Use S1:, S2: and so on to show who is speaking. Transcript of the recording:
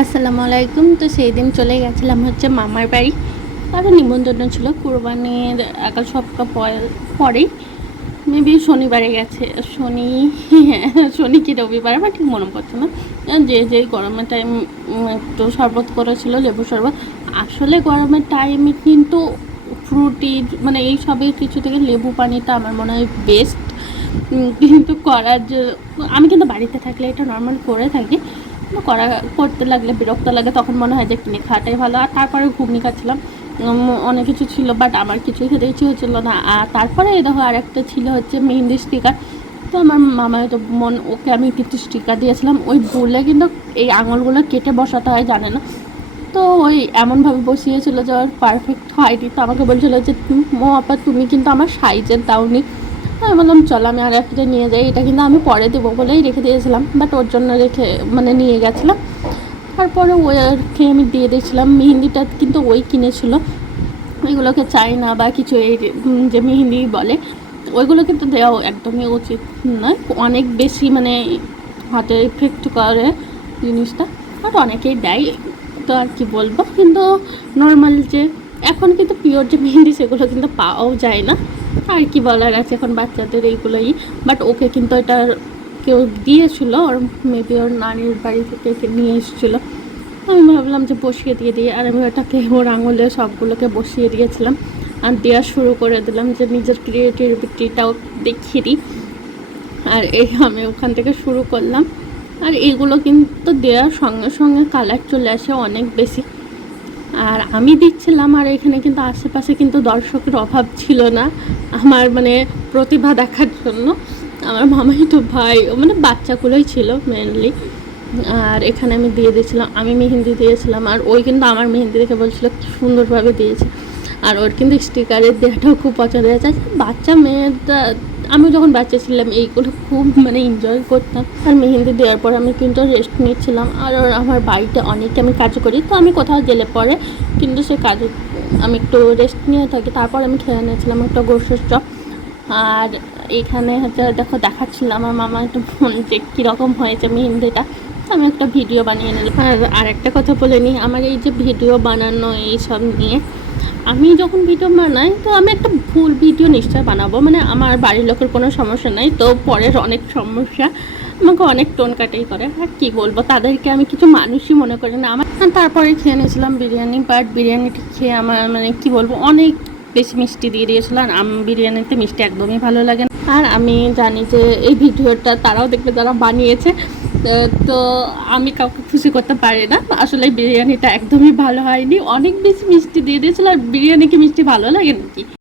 S1: আসসালামু আলাইকুম। তো সেই দিন চলে গেছিলাম হচ্ছে মামার বাড়ি। আরও নিমন্ত্রণ ছিল, কুরবানির একাল সপ্তাহ পর- পরেই। মেবি শনিবারে গেছে। শনি শনি কি রবিবার, আমার ঠিক মনে পড়ছে না। যে যে গরমের টাইম একটু শরবত করেছিল লেবু শরবত। আসলে গরমের টাইমে কিন্তু ফ্রুটি মানে এই সবের কিছু থেকে লেবু পানিটা আমার মনে হয় বেস্ট কিন্তু করার যে, আমি কিন্তু বাড়িতে থাকলে এটা নর্মাল করে থাকি। করা করতে লাগলে, বিরক্ত লাগে, তখন মনে হয় যে কিনে খাওয়াটাই ভালো। আর তারপরে ঘুগনি খাচ্ছিলাম। অনেক কিছু ছিল বাট আমার কিছুই খেতে ইচ্ছে হচ্ছিল না। আর তারপরে দেখো, আর একটা ছিল হচ্ছে মেহেন্দি স্টিকার তো আমার মামা তো মন, ওকে আমি কিছু স্টিকার দিয়েছিলাম। ওই বলে কিন্তু এই আঙুলগুলো কেটে বসাতে হয়, জানে না। তো ওই এমনভাবে বসিয়েছিল যে ওর পারফেক্ট হয়নি। তো আমাকে বলছিল যে "তুম- মো আপা, তুমি কিন্তু আমার সাইজের দাওনি। আমি বললাম, চলো, আমি আর একটা নিয়ে যাই, এটা কিন্তু আমি পরে দেবো বলেই রেখে দিয়েছিলাম বাট ওর জন্য রেখে মানে নিয়ে গেছিলাম। তারপরে ওকে আমি দিয়ে দিয়েছিলাম, মেহেন্দিটা কিন্তু ওই কিনেছিল। ওইগুলোকে চাই না বা কিছু এই যে মেহেন্দি বলে, ওইগুলো কিন্তু দেওয়া একদমই উচিত নয়। অনেক বেশি মানে হাতে ইফেক্ট করে জিনিসটা আর অনেকেই দেয়, তো আর কি বলব? কিন্তু নর্মাল যে, এখন কিন্তু পিওর যে মেহেন্দি, সেগুলো কিন্তু পাওয়াও যায় না। আর কি বলার আছে এখন বাচ্চাদের এইগুলোই? বাট ওকে কিন্তু এটা কেউ দিয়েছিল, ওর মেবি ওর নানির বাড়ি থেকে নিয়ে এসেছিল। আমি ভাবলাম যে বসিয়ে দিয়ে দিই, আর আমি ওটাকে, ওর আঙুলে সবগুলোকে বসিয়ে দিয়েছিলাম। আর দেওয়া শুরু করে দিলাম যে নিজের ক্রিয়েটিভিটিটাও দেখিয়ে দিই। আর এই আমি ওখান থেকে শুরু করলাম। আর এগুলো কিন্তু দেওয়ার সঙ্গে সঙ্গে কালার চলে আসে অনেক বেশি। আর আমি দিচ্ছিলাম আর এখানে কিন্তু আশেপাশে কিন্তু দর্শকের অভাব ছিল না আমার মানে প্রতিভা দেখার জন্য। আমার মামাই তো ভাই মানে বাচ্চাগুলোই ছিল মেনলি আর এখানে আমি দিয়ে দিয়েছিলাম আমি মেহেন্দি দিয়েছিলাম আর ওই কিন্তু আমার মেহেন্দি দেখে বলছিল সুন্দরভাবে দিয়েছে। আর ওর কিন্তু স্টিকারের দেওয়াটাও খুব পছন্দ হয়েছে আচ্ছা, বাচ্চা মেয়েটা আমি যখন বাচ্চা ছিলাম, এইগুলো খুব মানে এনজয় করতাম। আর মেহেন্দি দেওয়ার পর আমি কিন্তু রেস্ট নিচ্ছিলাম। আর আমার বাড়িতে অনেক আমি কাজ করি। তো আমি কোথাও গেলে পরে কিন্তু সে কাজে আমি একটু রেস্ট নিয়ে থাকি। তারপর আমি খেয়ে নিয়েছিলাম একটা গোসের চপ আর এখানে হচ্ছে, দেখো দেখাচ্ছিলাম, আমার মামা একটু ফোন যে কীরকম হয়েছে মেহেন্দিটা। আমি একটা ভিডিও বানিয়ে নিলাম। আর আর একটা কথা বলে নিই, আমার এই যে ভিডিও বানানো, এইসব নিয়ে আমি যখন ভিডিও বানাই, তো আমি একটা ফুল ভিডিও নিশ্চয় বানাবো। মানে আমার বাড়ির লোকের কোনো সমস্যা নাই, তো পরের অনেক সমস্যা আমাকে অনেক টোন কাটাই করে। আর কি বলব, তাদেরকে আমি কিছু মানুষই মনে করি না। আমার তারপরে খেয়ে নিয়েছিলাম বিরিয়ানি বাট বিরিয়ানিটা খেয়ে আমার মানে কি বলব, অনেক বেশি মিষ্টি দিয়ে দিয়েছিল। আর আম বিরিয়ানিতে মিষ্টি একদমই ভালো লাগে না। আর আমি জানি যে এই ভিডিওটা তারাও দেখবে যারা বানিয়েছে। তো আমি কাউকে খুশি করতে পারি না। আসলে বিরিয়ানিটা একদমই ভালো হয়নি। অনেক বেশি মিষ্টি দিয়ে দিয়েছিল, আর বিরিয়ানি কি মিষ্টি ভালো লাগে নাকি?